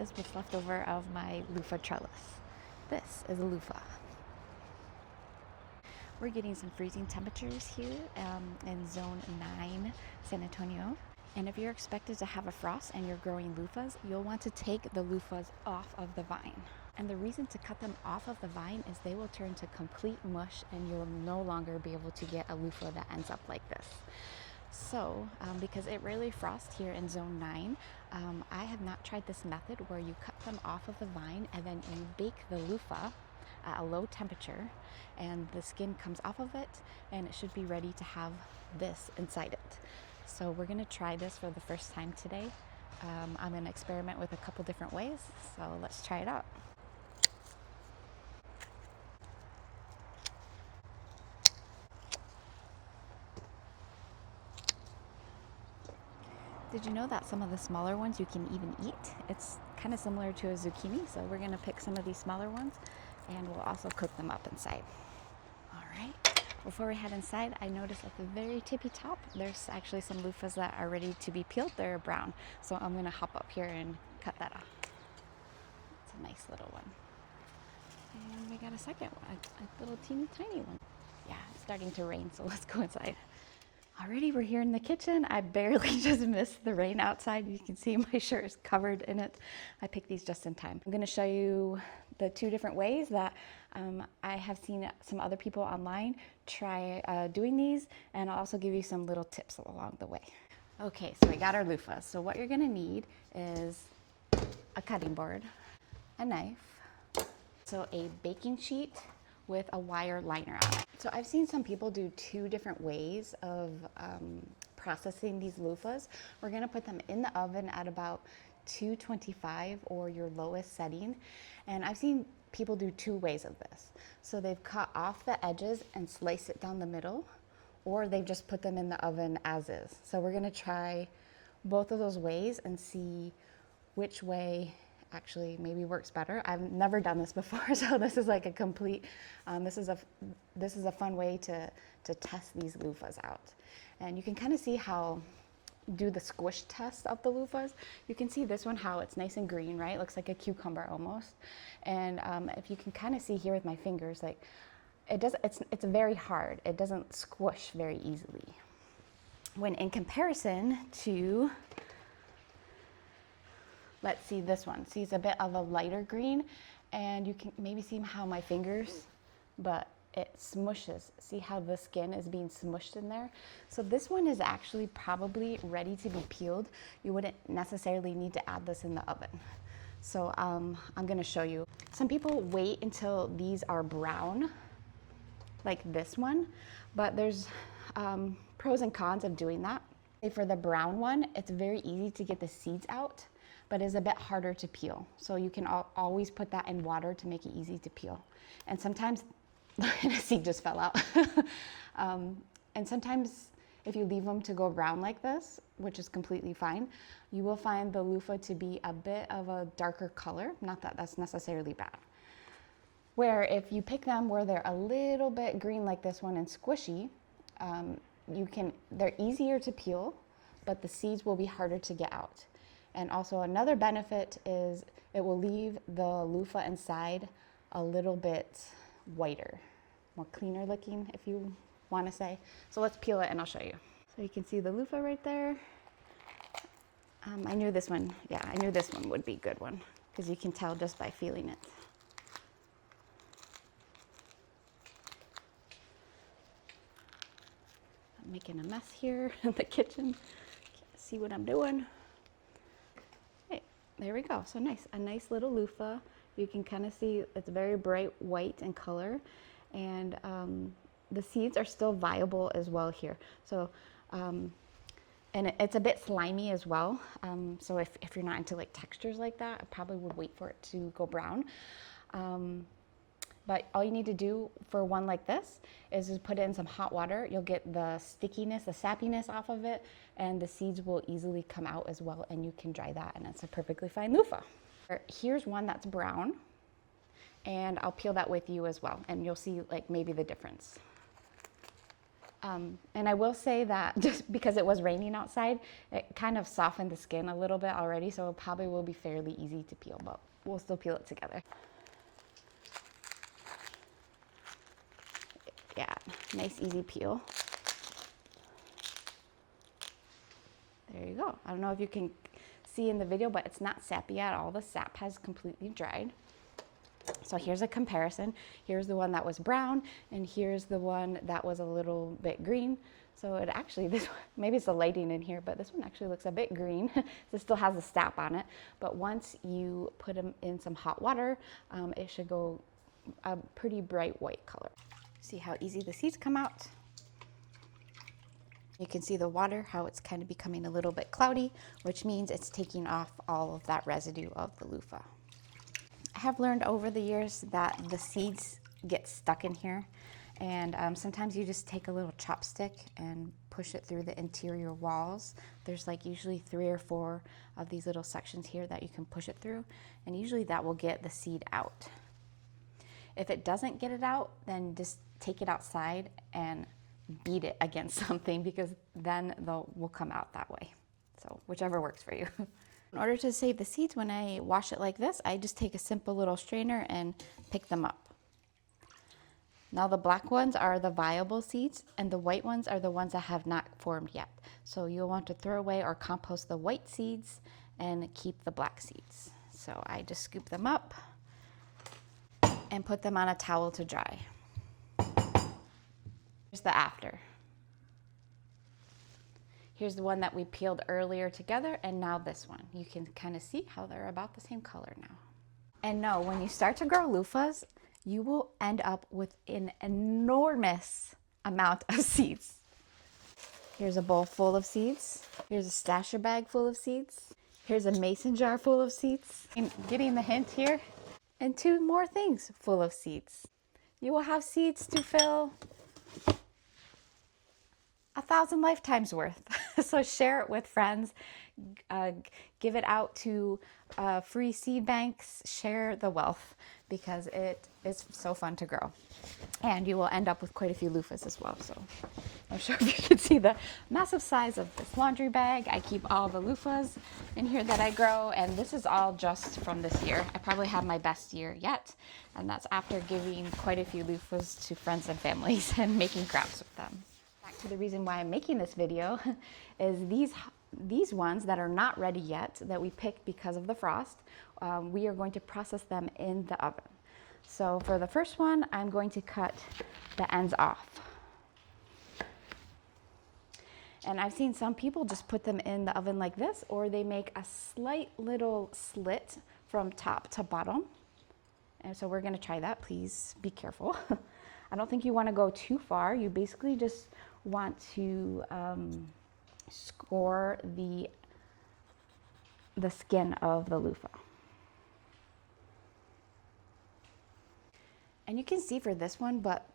is what's left over of my loofah trellis. This is a loofah. We're getting some freezing temperatures here in zone 9, San Antonio. And if you're expected to have a frost and you're growing loofahs, you'll want to take the loofahs off of the vine. And the reason to cut them off of the vine is they will turn to complete mush and you'll no longer be able to get a loofah that ends up like this. So, because it rarely frosts here in zone 9, I have not tried this method where you cut them off of the vine and then you bake the loofah at a low temperature and the skin comes off of it and it should be ready to have this inside it. So we're going to try this for the first time today. I'm going to experiment with a couple different ways, so let's try it out. Did you know that some of the smaller ones you can even eat? It's kind of similar to a zucchini, so we're going to pick some of these smaller ones and we'll also cook them up inside. All right, before we head inside, I noticed at the very tippy top, there's actually some loofahs that are ready to be peeled. They're brown, so I'm going to hop up here and cut that off. It's a nice little one. And we got a second one, a little teeny tiny one. Yeah, it's starting to rain, so let's go inside. Alrighty, we're here in the kitchen. I barely just missed the rain outside. You can see my shirt is covered in it. I picked these just in time. I'm going to show you the two different ways that I have seen some other people online try doing these, and I'll also give you some little tips along the way. Okay, so we got our loofahs. So what you're going to need is a cutting board, a knife, so a baking sheet with a wire liner on it. So I've seen some people do two different ways of processing these loofahs. We're gonna put them in the oven at about 225 or your lowest setting. And I've seen people do two ways of this. So they've cut off the edges and slice it down the middle, or they've just put them in the oven as is. So we're gonna try both of those ways and see which way actually maybe works better. I've never done this before, so this is like a complete, this is a fun way to test these loofahs out. And you can kind of see how, do the squish test of the loofahs. You can see this one, how it's nice and green, right? Looks like a cucumber almost. And if you can kind of see here with my fingers, like it's very hard. It doesn't squish very easily. When in comparison to, let's see this one. See, it's a bit of a lighter green, and you can maybe see how my fingers, but it smushes. See how the skin is being smushed in there? So this one is actually probably ready to be peeled. You wouldn't necessarily need to add this in the oven. So I'm gonna show you. Some people wait until these are brown, like this one, but there's pros and cons of doing that. For the brown one, it's very easy to get the seeds out, but is a bit harder to peel. So you can always put that in water to make it easy to peel. And sometimes, a seed just fell out. And sometimes if you leave them to go brown like this, which is completely fine, you will find the loofah to be a bit of a darker color. Not that that's necessarily bad. Where if you pick them where they're a little bit green like this one and squishy, they're easier to peel, but the seeds will be harder to get out. And also another benefit is it will leave the loofah inside a little bit whiter, more cleaner looking, if you want to say. So let's peel it and I'll show you. So you can see the loofah right there. I knew this one would be a good one because you can tell just by feeling it. I'm making a mess here in the kitchen. Can't see what I'm doing. There we go. So nice, a nice little loofah. You can kind of see it's very bright white in color, and the seeds are still viable as well here. So, and it's a bit slimy as well. So if you're not into like textures like that, I probably would wait for it to go brown. But all you need to do for one like this is just put it in some hot water. You'll get the stickiness, the sappiness off of it, and the seeds will easily come out as well, and you can dry that, and it's a perfectly fine loofah. Here's one that's brown, and I'll peel that with you as well, and you'll see like maybe the difference. And I will say that just because it was raining outside, it kind of softened the skin a little bit already, so it probably will be fairly easy to peel, but we'll still peel it together. Yeah, nice easy peel. There you go. I don't know if you can see in the video, but it's not sappy at all. The sap has completely dried. So here's a comparison. Here's the one that was brown, and here's the one that was a little bit green. So it actually, this one, maybe it's the lighting in here, but this one actually looks a bit green. It still has the sap on it, but once you put them in some hot water, it should go a pretty bright white color. See how easy the seeds come out? You can see the water, how it's kind of becoming a little bit cloudy, which means it's taking off all of that residue of the loofah. I have learned over the years that the seeds get stuck in here, and sometimes you just take a little chopstick and push it through the interior walls. There's like usually 3 or 4 of these little sections here that you can push it through, and usually that will get the seed out. If it doesn't get it out, then just take it outside and beat it against something, because then will come out that way. So whichever works for you. In order to save the seeds, when I wash it like this, I just take a simple little strainer and pick them up. Now the black ones are the viable seeds, and the white ones are the ones that have not formed yet. So you'll want to throw away or compost the white seeds and keep the black seeds. So I just scoop them up and put them on a towel to dry. Here's the after. Here's the one that we peeled earlier together, and now this one. You can kind of see how they're about the same color now. And no, when you start to grow loofahs, you will end up with an enormous amount of seeds. Here's a bowl full of seeds. Here's a stasher bag full of seeds. Here's a mason jar full of seeds. And getting the hint here. And 2 more things full of seeds. You will have seeds to fill 1,000 lifetimes worth. So share it with friends, give it out to free seed banks, share the wealth, because it is so fun to grow. And you will end up with quite a few loofahs as well. So I'm sure if you can see the massive size of this laundry bag. I keep all the loofahs in here that I grow, and this is all just from this year. I probably have my best year yet, and that's after giving quite a few loofahs to friends and families and making crafts with them. Back to the reason why I'm making this video is these ones that are not ready yet, that we picked because of the frost, we are going to process them in the oven. So for the first one, I'm going to cut the ends off. And I've seen some people just put them in the oven like this, or they make a slight little slit from top to bottom. And so we're gonna try that. Please be careful. I don't think you wanna go too far. You basically just want to score the skin of the loofah. And you can see for this one, but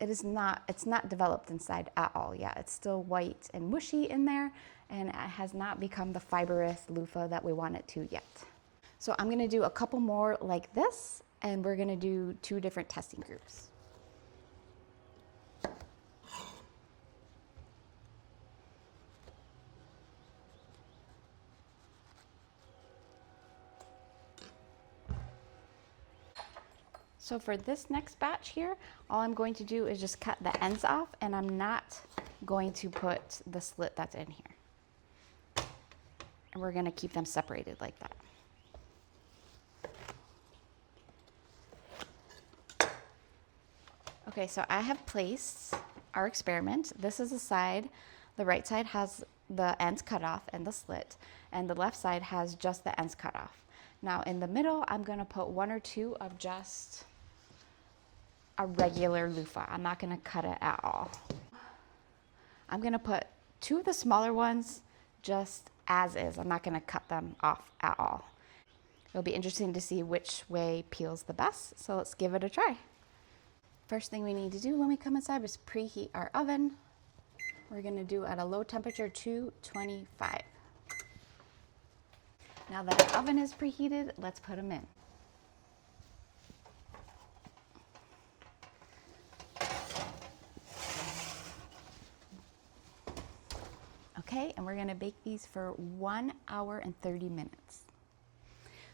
it's not developed inside at all yet. It's still white and mushy in there, and it has not become the fibrous loofah that we want it to yet. So I'm gonna do a couple more like this, and we're gonna do 2 different testing groups. So for this next batch here, all I'm going to do is just cut the ends off, and I'm not going to put the slit that's in here. And we're gonna keep them separated like that. Okay, so I have placed our experiment. This is the side. The right side has the ends cut off and the slit, and the left side has just the ends cut off. Now in the middle, I'm gonna put 1 or 2 of just a regular loofah. I'm not gonna cut it at all. I'm gonna put 2 of the smaller ones just as is. I'm not gonna cut them off at all. It'll be interesting to see which way peels the best, so let's give it a try. First thing we need to do when we come inside is preheat our oven. We're gonna do at a low temperature 225. Now that our oven is preheated, let's put them in. sauté, and we're going to bake these for 1 hour and 30 minutes.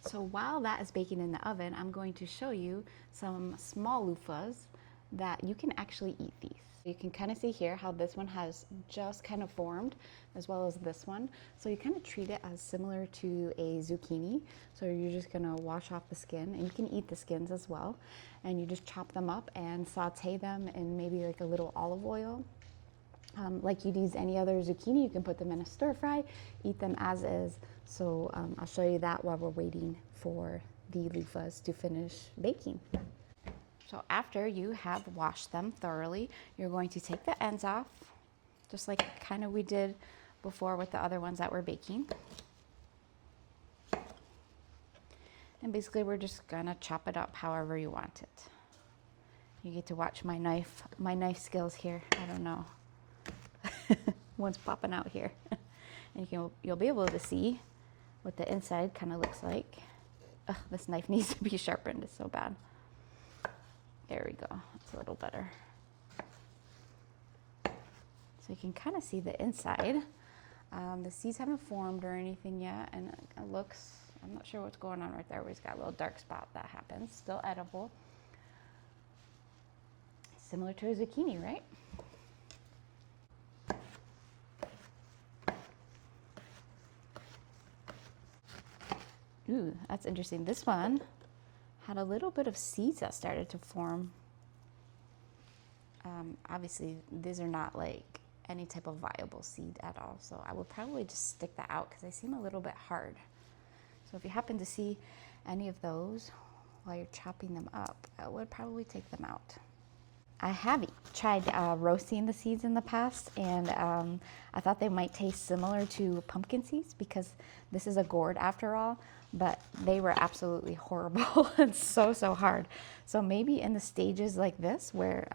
So while that is baking in the oven, I'm going to show you some small loofahs that you can actually eat these. You can kind of see here how this one has just kind of formed, as well as this one. So you kind of treat it as similar to a zucchini. So you're just gonna wash off the skin, and you can eat the skins as well. And you just chop them up and saute them in maybe like a little olive oil. Like you'd use any other zucchini, you can put them in a stir fry, eat them as is. So I'll show you that while we're waiting for the loofahs to finish baking. So after you have washed them thoroughly, you're going to take the ends off, just like kind of we did before with the other ones that we're baking. And basically we're just gonna chop it up however you want it. You get to watch my knife skills here. I don't know. One's popping out here. And you'll be able to see what the inside kind of looks like. Ugh, this knife needs to be sharpened, it's so bad. There we go, it's a little better. So you can kind of see the inside. The seeds haven't formed or anything yet, and it looks, I'm not sure what's going on right there. We've got a little dark spot that happens. Still edible. Similar to a zucchini, right? Ooh, that's interesting. This one had a little bit of seeds that started to form. Obviously, these are not like any type of viable seed at all, so I would probably just stick that out because they seem a little bit hard. So if you happen to see any of those while you're chopping them up, I would probably take them out. I have tried roasting the seeds in the past, and I thought they might taste similar to pumpkin seeds because this is a gourd after all, but they were absolutely horrible and so hard. So maybe in the stages like this where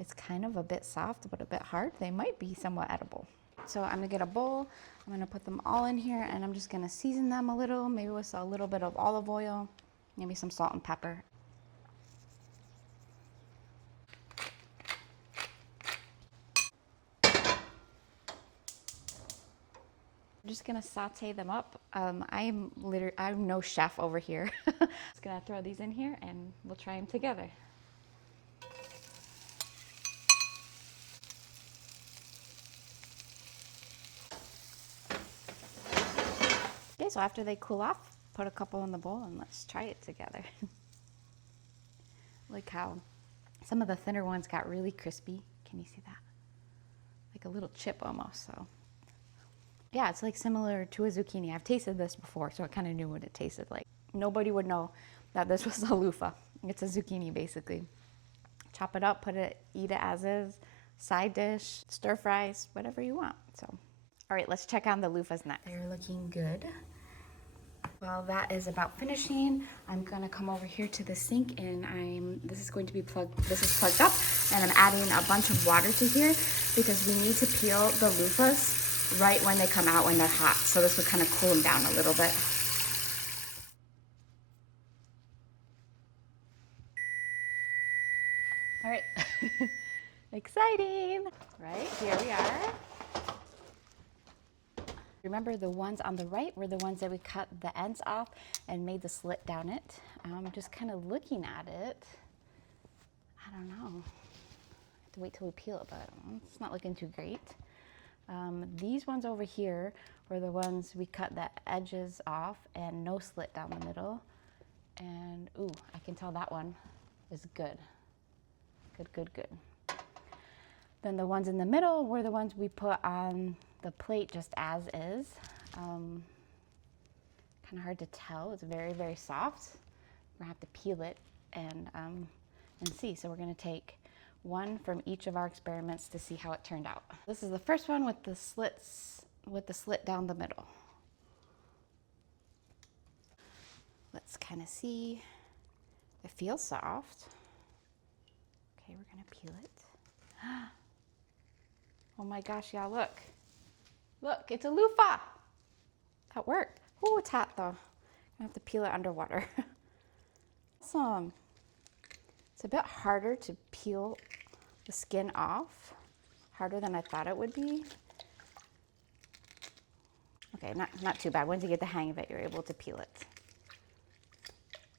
it's kind of a bit soft but a bit hard, they might be somewhat edible. So I'm gonna get a bowl, I'm gonna put them all in here, and I'm just gonna season them a little, maybe with a little bit of olive oil, maybe some salt and pepper. I'm just gonna saute them up. I'm no chef over here. Just gonna throw these in here and we'll try them together. Okay, so after they cool off, put a couple in the bowl and let's try it together. Look how some of the thinner ones got really crispy. Can you see that? Like a little chip almost, so. Yeah, it's like similar to a zucchini. I've tasted this before, so I kind of knew what it tasted like. Nobody would know that this was a loofah. It's a zucchini, basically. Chop it up, eat it as is, side dish, stir fries, whatever you want. So, all right, let's check on the loofahs next. They're looking good. While that is about finishing, I'm gonna come over here to the sink, and this is plugged up, and I'm adding a bunch of water to here because we need to peel the loofahs right when they come out when they're hot. So this would kind of cool them down a little bit. All right, exciting, right? Here we are. Remember the ones on the right were the ones that we cut the ends off and made the slit down it. Just kind of looking at it, I don't know. I have to wait till we peel it, but it's not looking too great. These ones over here were the ones we cut the edges off and no slit down the middle. And ooh, I can tell that one is good. Good. Then the ones in the middle were the ones we put on the plate just as is. Kind of hard to tell. It's very soft. We're gonna have to peel it and see. So we're gonna take one from each of our experiments to see how it turned out. This is the first one with the slit down the middle. Let's kind of see. It feels soft. Okay, we're gonna peel it. Oh my gosh, y'all, look. Look, it's a loofah. That worked. Oh, it's hot though. I have to peel it underwater. Awesome. It's a bit harder to peel the skin off, harder than I thought it would be. Okay, not too bad. Once you get the hang of it, you're able to peel it.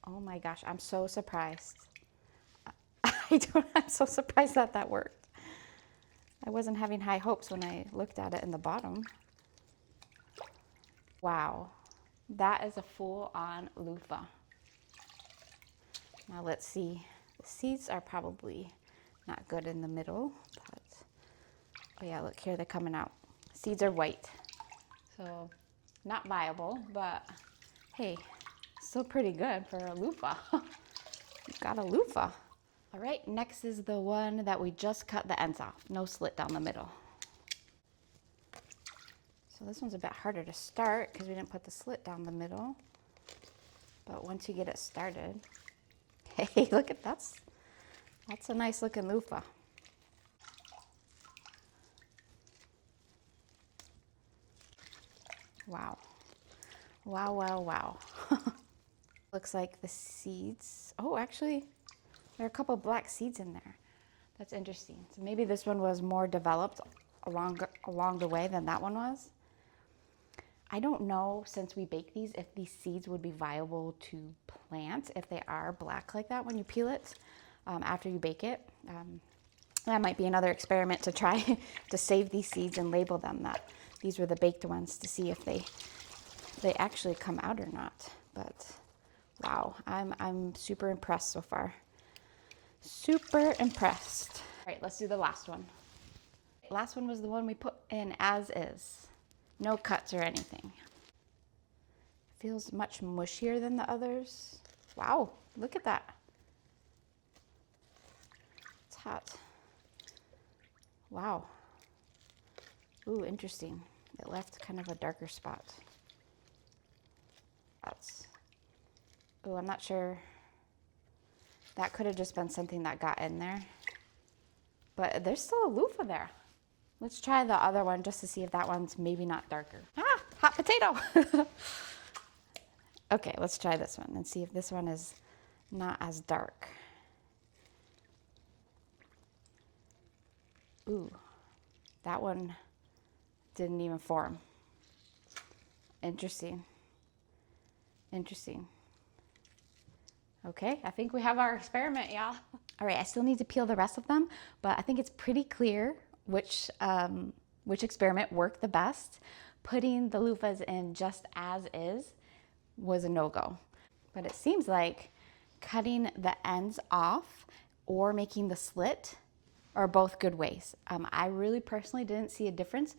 Oh my gosh, I'm so surprised. I'm so surprised that that worked. I wasn't having high hopes when I looked at it in the bottom. Wow, that is a full-on loofah. Now let's see. The seeds are probably not good in the middle, but oh yeah, look here, they're coming out. Seeds are white, so not viable, but hey, still pretty good for a loofah. You've got a loofah. All right, next is the one that we just cut the ends off. No slit down the middle. So this one's a bit harder to start because we didn't put the slit down the middle. But once you get it started, hey, look at that's a nice looking loofah. Wow. Wow, wow, wow. Looks like the seeds, oh, actually, there are a couple black seeds in there. That's interesting. So maybe this one was more developed along the way than that one was. I don't know, since we bake these, if these seeds would be viable to plant if they are black like that when you peel it after you bake it. That might be another experiment to try to save these seeds and label them that these were the baked ones to see if they actually come out or not. But wow, I'm super impressed so far. Super impressed. All right, let's do the last one. Last one was the one we put in as is. No cuts or anything. Feels much mushier than the others. Wow, look at that. It's hot. Wow. Ooh, interesting. It left kind of a darker spot. Ooh, I'm not sure. That could have just been something that got in there. But there's still a loofah there. Let's try the other one just to see if that one's maybe not darker. Ah, hot potato. Okay, let's try this one and see if this one is not as dark. Ooh, that one didn't even form. Interesting. Interesting. Okay, I think we have our experiment, y'all. All right, I still need to peel the rest of them, but I think it's pretty clear which experiment worked the best. Putting the loofahs in just as is was a no-go. But it seems like cutting the ends off or making the slit are both good ways. I really personally didn't see a difference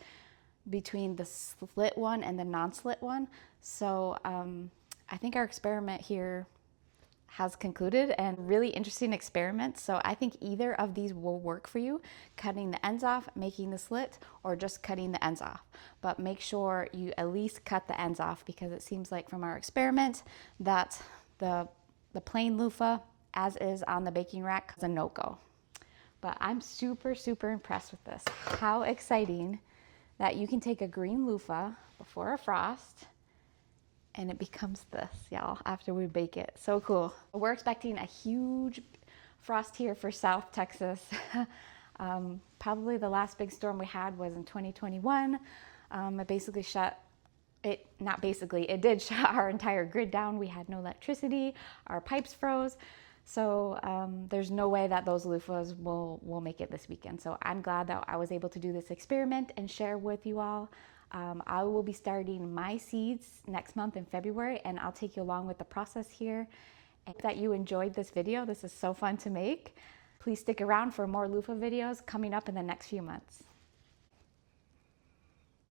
between the slit one and the non-slit one. So I think our experiment here has concluded, and really interesting experiment. So I think either of these will work for you, cutting the ends off, making the slit, or just cutting the ends off. But make sure you at least cut the ends off, because it seems like from our experiment that the plain loofah as is on the baking rack is a no-go. But I'm super, super impressed with this. How exciting that you can take a green loofah before a frost and it becomes this, y'all, after we bake it. So cool. We're expecting a huge frost here for South Texas. Probably the last big storm we had was in 2021. It basically it did shut our entire grid down. We had no electricity, our pipes froze. So there's no way that those loofahs will make it this weekend. So I'm glad that I was able to do this experiment and share with you all. I will be starting my seeds next month in February, and I'll take you along with the process here. And that you enjoyed this video. This is so fun to make. Please stick around for more loofah videos coming up in the next few months.